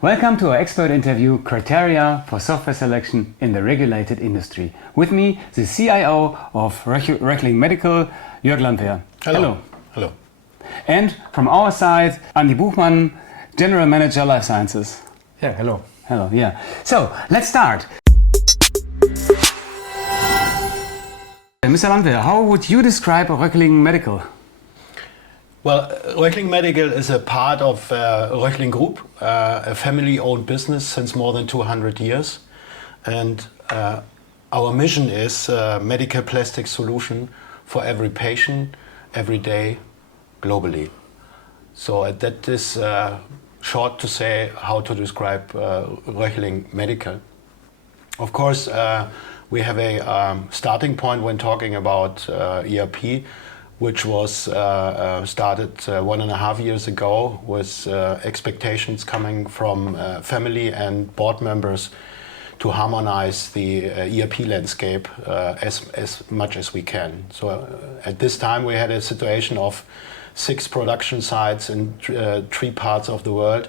Welcome to our expert interview, Criteria for Software Selection in the Regulated Industry. With me, the CIO of Röchling Medical, Jörg Landwehr. Hello. Hello. And from our side, Buchmann, General Manager Life Sciences. Yeah, hello. Hello, yeah. So, let's start. Mr. Landwehr, how would you describe Röchling Medical? Well, Röchling Medical is a part of Röchling Group, a family-owned business since more than 200 years. And our mission is medical plastic solution for every patient, every day, globally. So that is short to say how to describe Röchling Medical. Of course, we have a starting point when talking about ERP, which was started 1.5 years ago with expectations coming from family and board members to harmonize the ERP landscape as much as we can. So at this time we had a situation of 6 production sites in 3 parts of the world,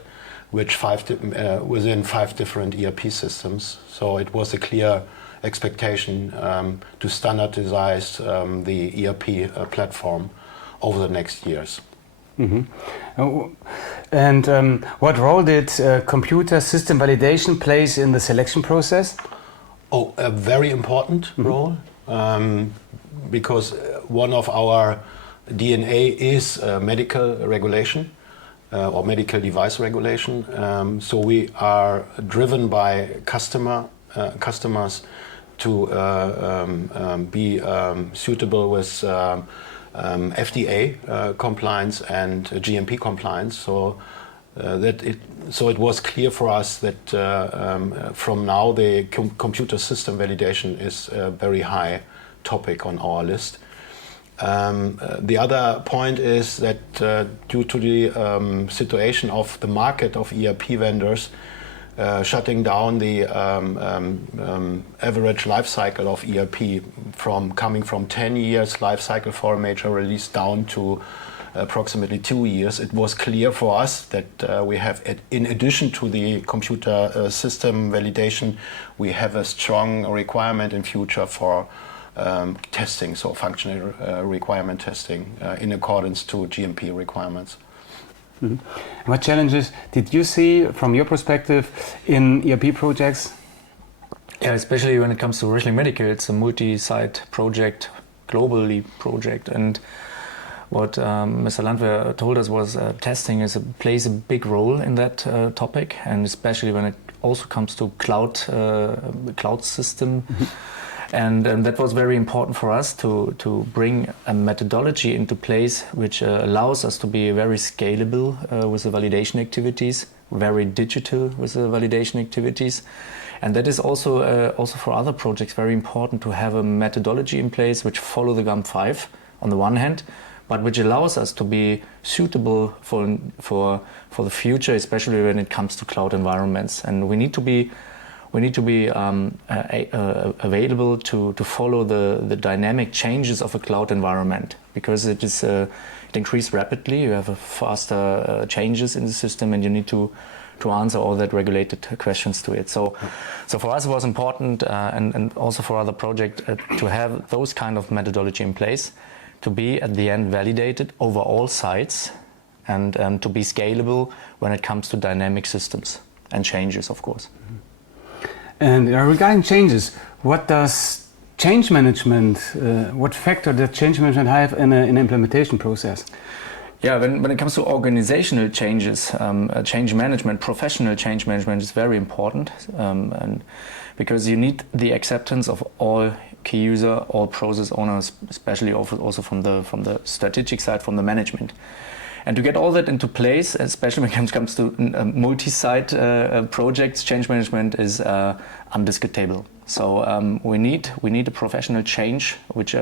which within 5 different ERP systems. So it was a clear expectation to standardize the ERP platform over the next years. Mm-hmm. And what role did computer system validation plays in the selection process? Oh, a very important role, because one of our DNA is medical regulation or medical device regulation. So we are driven by customers to be suitable with FDA compliance and GMP compliance. So it was clear for us that from now the computer system validation is a very high topic on our list. The other point is that due to the situation of the market of ERP vendors, shutting down the average life cycle of ERP coming from 10 years life cycle for a major release down to approximately 2 years, it was clear for us that we have, in addition to the computer system validation, we have a strong requirement in future for testing, so functional requirement testing in accordance to GMP requirements. Mm-hmm. What challenges did you see from your perspective in ERP projects? Yeah, especially when it comes to Röchling Medical, it's a multi-site project, globally project, and what Mr. Landwehr told us was testing plays a big role in that topic, and especially when it also comes to cloud system. Mm-hmm. And that was very important for us to bring a methodology into place which allows us to be very scalable with the validation activities, very digital with the validation activities. And that is also for other projects very important to have a methodology in place which follow the GAMP5 on the one hand, but which allows us to be suitable for the future, especially when it comes to cloud environments. And we need to be available to follow the dynamic changes of a cloud environment, because it increases rapidly. You have faster changes in the system, and you need to answer all that regulated questions to it. So for us it was important, and also for other projects, to have those kind of methodology in place, to be at the end validated over all sites, and to be scalable when it comes to dynamic systems and changes, of course. Mm-hmm. And regarding changes, what does change management, what factor does change management have in an implementation process? Yeah, when it comes to organizational changes, change management, professional change management is very important, and because you need the acceptance of all key user, all process owners, especially also from the strategic side, from the management. And to get all that into place, especially when it comes to multi-site projects, change management is undisputable. So we need a professional change which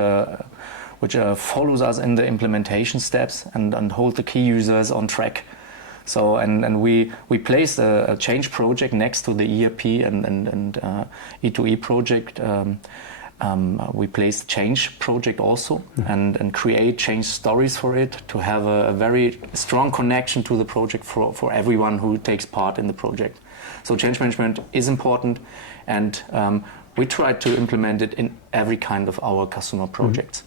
follows us in the implementation steps and hold the key users on track. So and we placed a change project next to the ERP and E2E project we place the change project also and create change stories for it to have a very strong connection to the project for everyone who takes part in the project. So change management is important, and we try to implement it in every kind of our customer projects.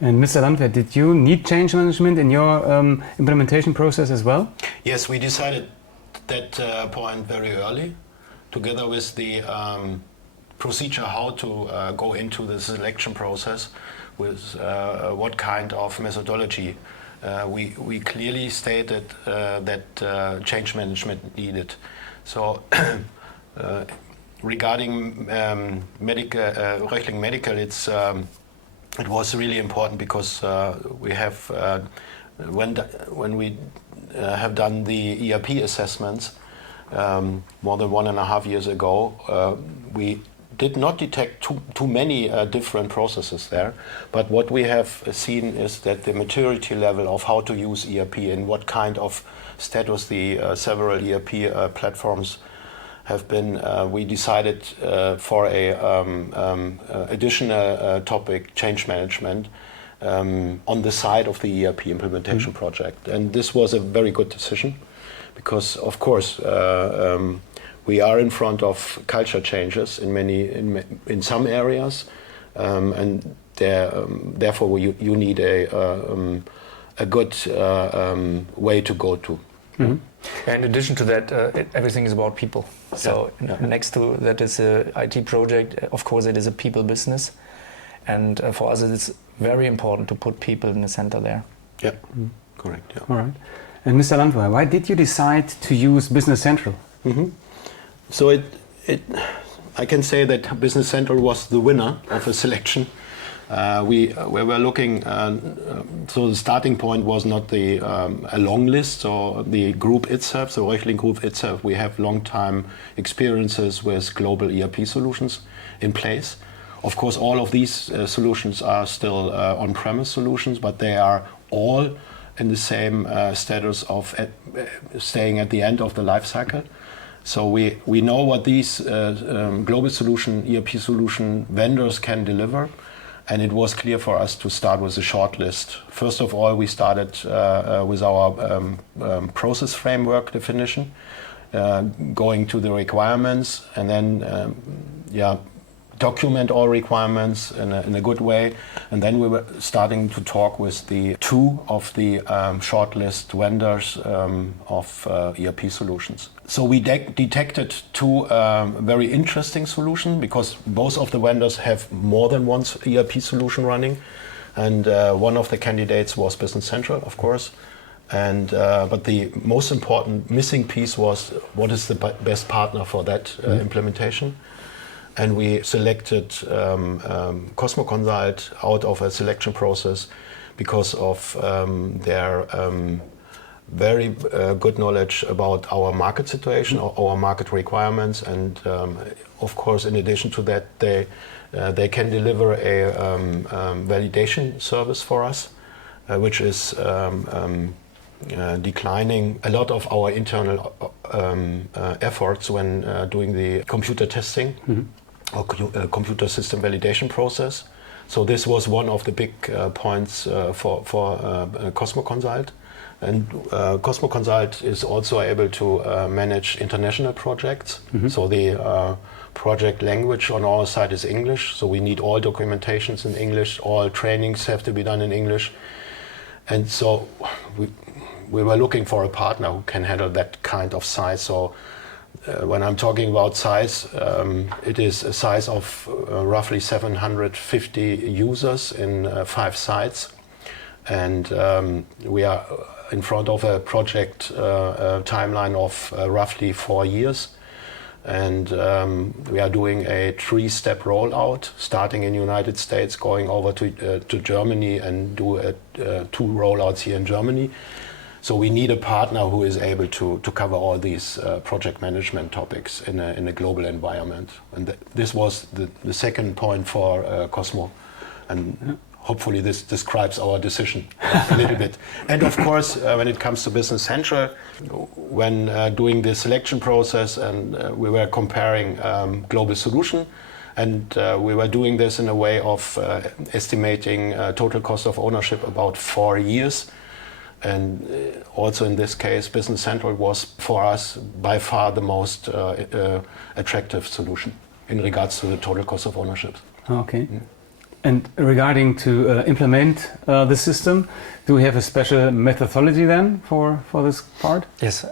And Mr. Landwehr, did you need change management in your implementation process as well? Yes, we decided that point very early, together with the procedure how to go into the selection process with what kind of methodology. We clearly stated that change management needed. So regarding Röchling Medical, it was really important because we have when we have done the ERP assessments more than 1.5 years ago, we did not detect too many different processes there, but what we have seen is that the maturity level of how to use ERP and what kind of status the several ERP platforms have been, we decided for a additional topic, change management, on the side of the ERP implementation project. And this was a very good decision because, of course, we are in front of culture changes in some areas, and therefore you need a good way to go to. Mm-hmm. In addition to that, everything is about people. So next to that is a IT project. Of course, it is a people business, and for us, it is very important to put people in the center there. Yeah, correct. Yeah. All right. And Mr. Landwehr, why did you decide to use Business Central? Mm-hmm. So I can say that Business Central was the winner of a selection. We were looking, so the starting point was not a long list, so the group itself, the Röchling Group itself, we have long time experiences with global ERP solutions in place. Of course, all of these solutions are still on-premise solutions, but they are all in the same status of staying at the end of the life cycle. So we know what these global solution, ERP solution vendors can deliver. And it was clear for us to start with a short list. First of all, we started with our process framework definition, going to the requirements, and then document all requirements in a good way. And then we were starting to talk with the two of the shortlist vendors of ERP solutions. So we detected two very interesting solutions because both of the vendors have more than one ERP solution running. And one of the candidates was Business Central, of course. And but the most important missing piece was what is the best partner for that implementation. And we selected COSMO CONSULT out of a selection process because of their very good knowledge about our market situation, our market requirements, and of course, in addition to that, they can deliver a validation service for us, which is declining a lot of our internal efforts when doing the computer testing. Or computer system validation process. So this was one of the big points for COSMO CONSULT. And COSMO CONSULT is also able to manage international projects. So the project language on our side is English. So we need all documentations in English. All trainings have to be done in English. And so we were looking for a partner who can handle that kind of size. So when I'm talking about size, it is a size of roughly 750 users in 5 sites. And we are in front of a project timeline of roughly 4 years. And we are doing a 3-step rollout, starting in the United States, going over to Germany and do 2 rollouts here in Germany. So we need a partner who is able to cover all these project management topics in a global environment. And this was the second point for COSMO. And hopefully this describes our decision a little bit. And of course, when it comes to Business Central, when doing the selection process and we were comparing global solution And we were doing this in a way of estimating total cost of ownership about 4 years. And also in this case, Business Central was for us by far the most attractive solution in regards to the total cost of ownership. Okay. And regarding to implement the system, do we have a special methodology then for this part? Yes.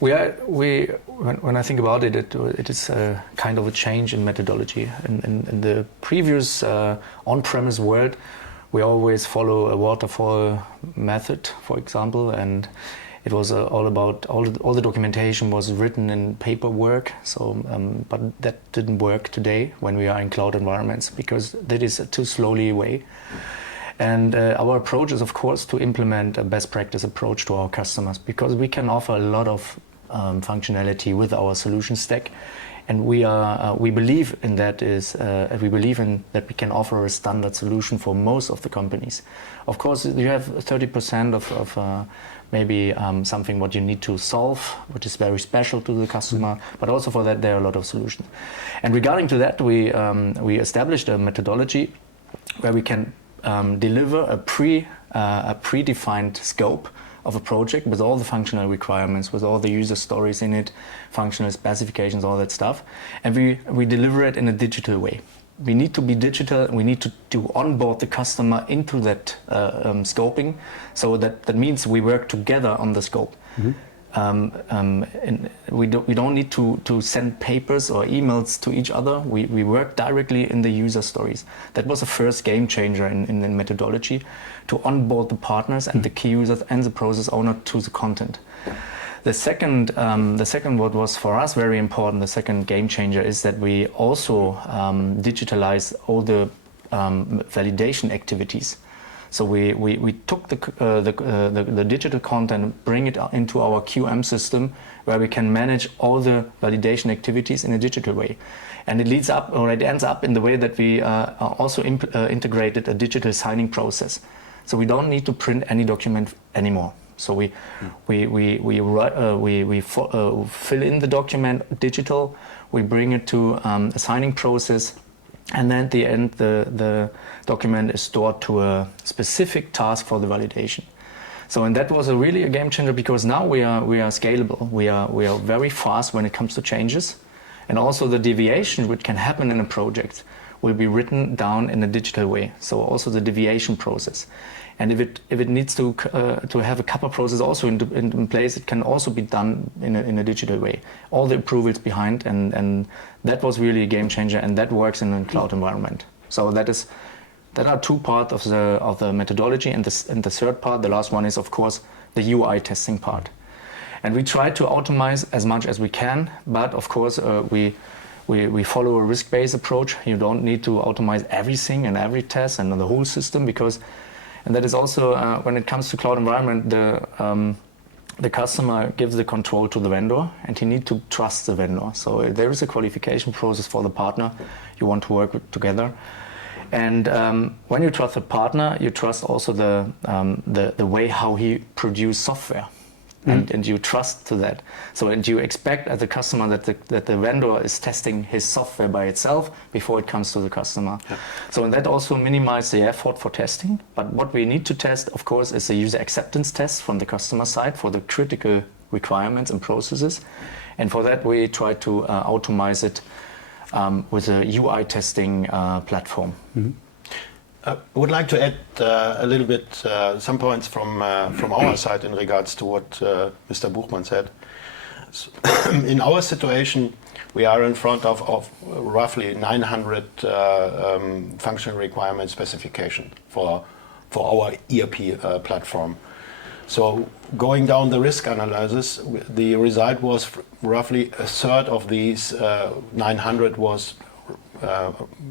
When I think about it, it is a kind of a change in methodology. In the previous on-premise world, we always follow a waterfall method, for example, and it was all about all the documentation was written in paperwork. So, but that didn't work today when we are in cloud environments, because that is a too slowly way. And our approach is, of course, to implement a best practice approach to our customers, because we can offer a lot of functionality with our solution stack, and we believe in that we can offer a standard solution for most of the companies. Of course, you have 30% of maybe something what you need to solve, which is very special to the customer, but also for that there are a lot of solutions. And regarding to that, we established a methodology where we can deliver a predefined scope of a project with all the functional requirements, with all the user stories in it, functional specifications, all that stuff, and we deliver it in a digital way. We need to be digital, and we need to onboard the customer into that scoping, so that means we work together on the scope. Mm-hmm. And we don't need to send papers or emails to each other. We work directly in the user stories. That was the first game changer in the methodology, to onboard the partners and the key users and the process owner to the content. The second what was for us very important, the second game changer, is that we also digitalize all the validation activities. So we took the digital content, bring it into our QM system, where we can manage all the validation activities in a digital way, and it ends up in the way that we also integrated a digital signing process. So we don't need to print any document anymore. So we fill in the document digital, we bring it to a signing process, and then at the end the document is stored to a specific task for the validation. So, and that was really a game changer, because now we are scalable. We are very fast when it comes to changes, and also the deviation which can happen in a project will be written down in a digital way. So also the deviation process. And if it needs to have a CAPA process also in place, it can also be done in a digital way. All the approvals behind, and that was really a game changer, and that works in a cloud environment. So that are two parts of the methodology, and the third part, the last one, is of course the UI testing part. And we try to automate as much as we can, but of course we follow a risk-based approach. You don't need to automate everything and every test and the whole system, and that is also when it comes to cloud environment, the customer gives the control to the vendor, and he needs to trust the vendor. So there is a qualification process for the partner you want to work with together. And when you trust a partner, you trust also the way how he produces software. And you trust to that. So, and you expect as a customer that the vendor is testing his software by itself before it comes to the customer. Yeah. So, and that also minimizes the effort for testing. But what we need to test, of course, is the user acceptance test from the customer side for the critical requirements and processes. And for that, we try to automate it with a UI testing platform. Mm-hmm. I would like to add a little bit some points from our side in regards to what Mr. Buchmann said. So, in our situation, we are in front of roughly 900 functional requirement specification for our ERP platform. So going down the risk analysis, the result was roughly a third of these 900 was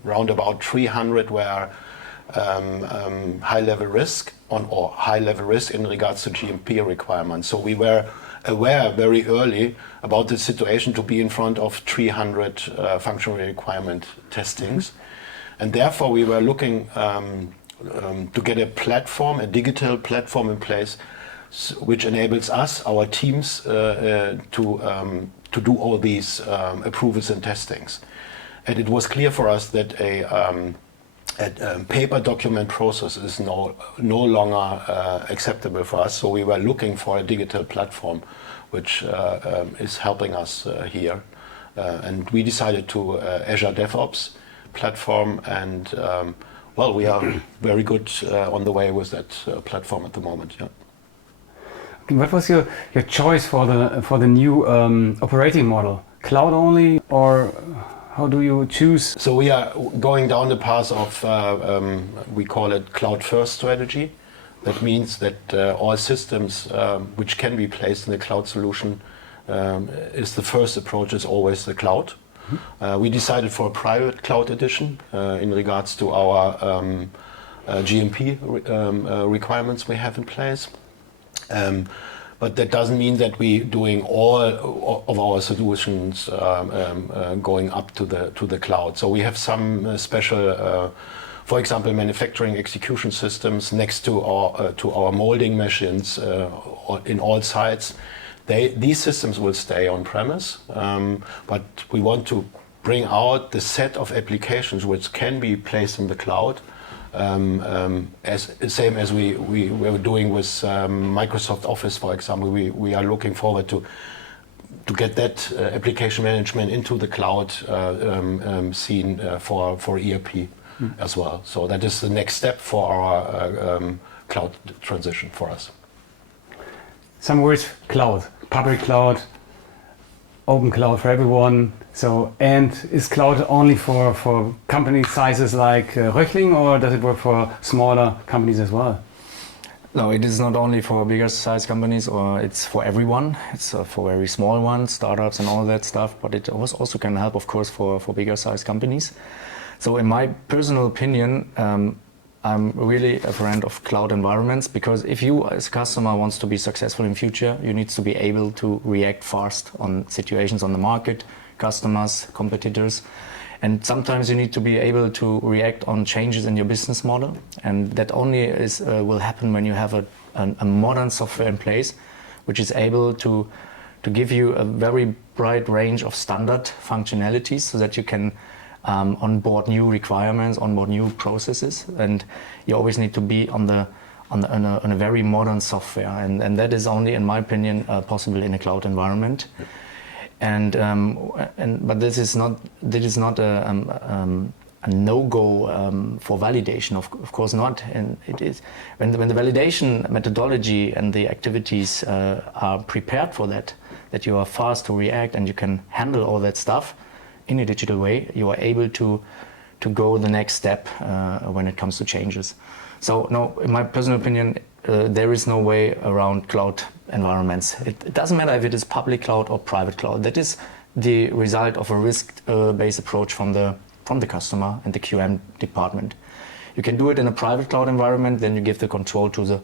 round about 300 were high-level risk or high-level risk in regards to GMP requirements. So we were aware very early about the situation to be in front of 300 functional requirement testings, and therefore we were looking to get a digital platform in place, which enables us, our teams, to do all these approvals and testings. And it was clear for us that a paper document process is no longer acceptable for us. So we were looking for a digital platform which is helping us here. And we decided to Azure DevOps platform, and well, we are very good on the way with that platform at the moment. Yeah. What was your choice for the new operating model? Cloud only, or how do you choose? So we are going down the path of we call it cloud first strategy. That means that all systems which can be placed in the cloud solution is the first approach is always the cloud. We decided for a private cloud edition in regards to our GMP requirements we have in place. But that doesn't mean that we're doing all of our solutions going up to the cloud. So we have some special, for example, manufacturing execution systems next to our molding machines in all sites. These systems will stay on premise, but we want to bring out the set of applications which can be placed in the cloud. Same as we were doing with Microsoft Office, for example. We are looking forward to get that application management into the cloud scene for ERP as well. So that is the next step for our cloud transition for us. Some words: cloud, public cloud, open cloud for everyone. So, and is cloud only for company sizes like Röchling, or does it work for smaller companies as well? No, it is not only for bigger size companies, or it's for everyone. It's for very small ones, startups and all that stuff, but it also can help, of course, for bigger size companies. So in my personal opinion, I'm really a friend of cloud environments, because if you as a customer wants to be successful in future, you need to be able to react fast on situations on the market, customers, competitors, and sometimes you need to be able to react on changes in your business model, and that only will happen when you have a modern software in place which is able to give you a very bright range of standard functionalities, so that you can onboard new requirements, onboard new processes, and you always need to be on a very modern software, and that is only, in my opinion, possible in a cloud environment. But this is not a no-go for validation. Of course not. And it is when the validation methodology and the activities are prepared for that you are fast to react and you can handle all that stuff in a digital way, you are able to go the next step when it comes to changes. So no, in my personal opinion, there is no way around cloud environments. It doesn't matter if it is public cloud or private cloud. That is the result of a risk-based approach from the customer and the QM department. You can do it in a private cloud environment, then you give the control to the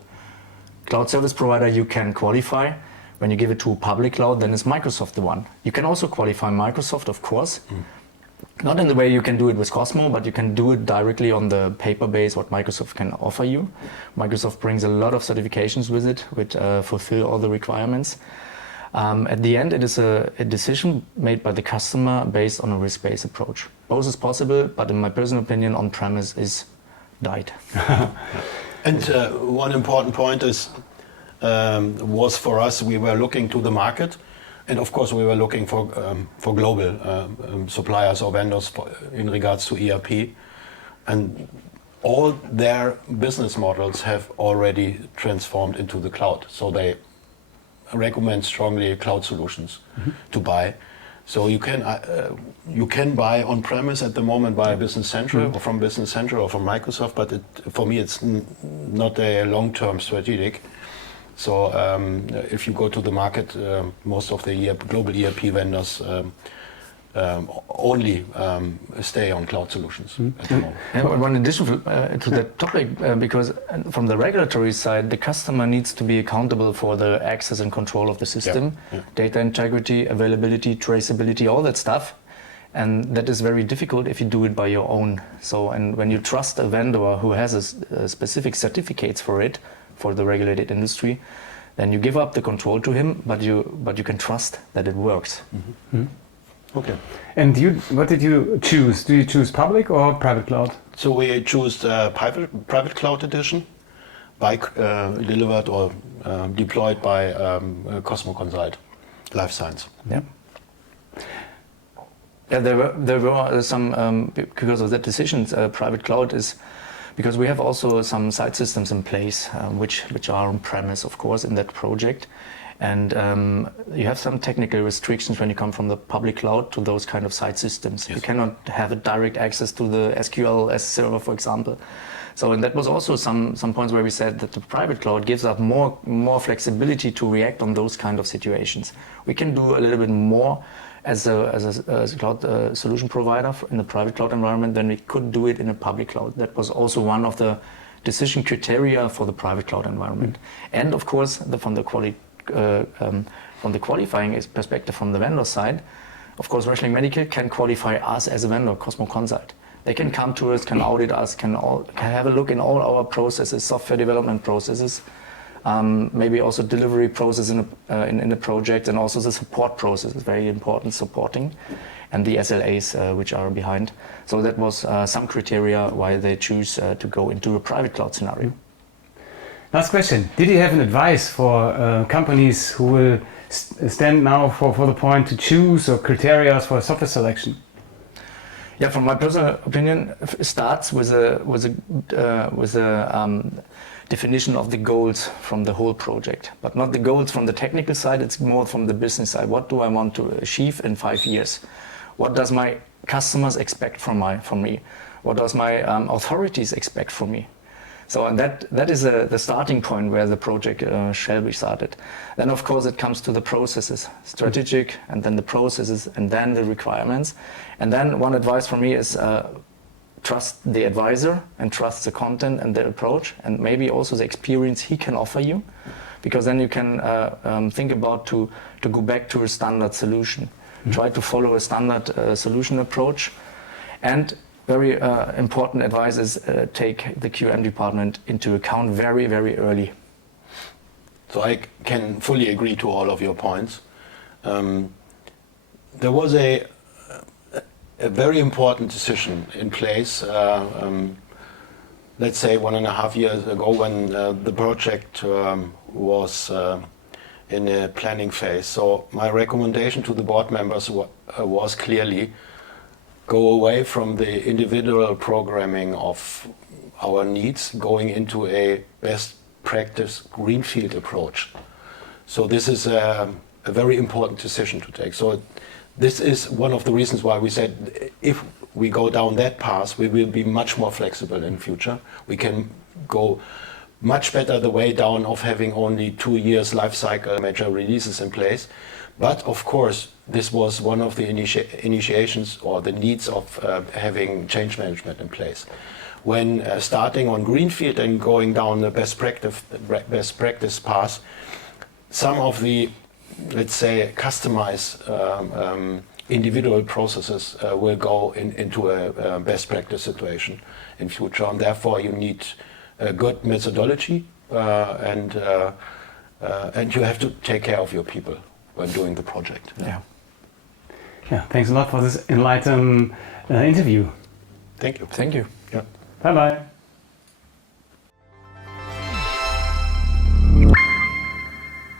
cloud service provider. You can qualify. When you give it to a public cloud, then it's Microsoft the one. You can also qualify Microsoft, of course. Not in the way you can do it with COSMO, but you can do it directly on the paper base, what Microsoft can offer you. Microsoft brings a lot of certifications with it, which fulfill all the requirements. At the end, it is a decision made by the customer based on a risk-based approach. Both is possible, but in my personal opinion, on-premise is died. And one important point was for us, we were looking to the market. And of course, we were looking for global suppliers or vendors in regards to ERP, and all their business models have already transformed into the cloud. So they recommend strongly cloud solutions to buy. So you can buy on premise at the moment by Business Central or from Business Central or from Microsoft, but for me it's not a long-term strategic. So if you go to the market, most of the global ERP vendors only stay on cloud solutions at the moment. Yeah, one addition to that topic, because from the regulatory side, the customer needs to be accountable for the access and control of the system, data integrity, availability, traceability, all that stuff. And that is very difficult if you do it by your own. So, and when you trust a vendor who has a specific certificates for it, for the regulated industry, then you give up the control to him, but you can trust that it works. Okay. And what did you choose? Do you choose public or private cloud? So we choose private cloud edition, delivered or deployed by COSMO CONSULT Life Science. Yeah. Yeah, there were some because of that decisions. Private cloud is because we have also some site systems in place, which are on premise, of course, in that project, and you have some technical restrictions when you come from the public cloud to those kind of site systems. Yes. You cannot have a direct access to the SQL server, for example. So, and that was also some points where we said that the private cloud gives us more flexibility to react on those kind of situations. We can do a little bit more as a cloud solution provider in the private cloud environment than we could do it in a public cloud. That was also one of the decision criteria for the private cloud environment. And of course, from the qualifying perspective from the vendor side, of course, Röchling Medical can qualify us as a vendor, COSMO CONSULT. They can come to us, can audit us, can have a look in all our processes, software development processes, maybe also delivery process in the project, and also the support process is very important, supporting, and the SLAs which are behind. So that was some criteria why they choose to go into a private cloud scenario. Last question. Did you have an advice for companies who will stand now for the point to choose or criteria for software selection? Yeah, from my personal opinion, it starts with a definition of the goals from the whole project, but not the goals from the technical side. It's more from the business side. What do I want to achieve in 5 years? What does my customers expect from me? What does my authorities expect from me? So, and that is the starting point where the project shall be started. Then, of course, it comes to the processes, strategic, and then the processes, and then the requirements. And then one advice from me is trust the advisor and trust the content and the approach, and maybe also the experience he can offer you, because then you can think about to go back to a standard solution. Try to follow a standard solution approach. And very important advice is take the QM department into account very, very early. So I can fully agree to all of your points. There was a very important decision in place, let's say 1.5 years ago, when the project was in a planning phase. So my recommendation to the board members was clearly go away from the individual programming of our needs, going into a best practice greenfield approach. So this is a very important decision to take. So this is one of the reasons why we said if we go down that path, we will be much more flexible in future. We can go much better the way down of having only 2 years life cycle major releases in place. But of course, this was one of the initiations or the needs of having change management in place. When starting on greenfield and going down the best practice path, some of the, let's say, customized individual processes will go into a best practice situation in future, and therefore you need a good methodology and you have to take care of your people when doing the project. Yeah. Yeah. Thanks a lot for this enlightening interview. Thank you. Thank you. Yeah. Bye bye.